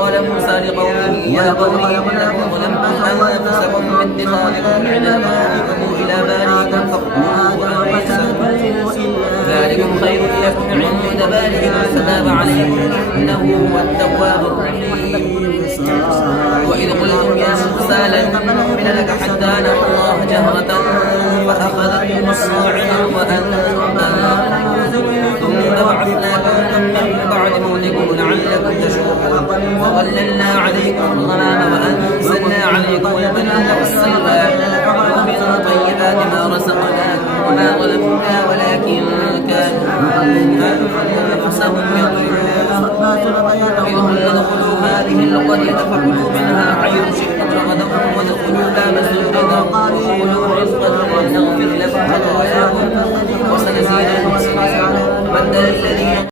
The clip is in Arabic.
قال موسى لقومه يا قوم إنكم ظلمتم أنفسكم باتخاذكم العجل فأووا إلى بارئكم فاقتلوا أنفسكم ذلكم خير لكم عند بارئكم فتاب عليكم إنه هو التواب الرحيم. وإذ قلتم يا موسى لن نؤمن لك حتى نرى الله جهرة فأخذتكم الصاعقة وأنتم ثم بعثناكم من بعد موتكم لعلكم تشكرون وظللنا عليكم الغمام وأنزلنا عليكم الظل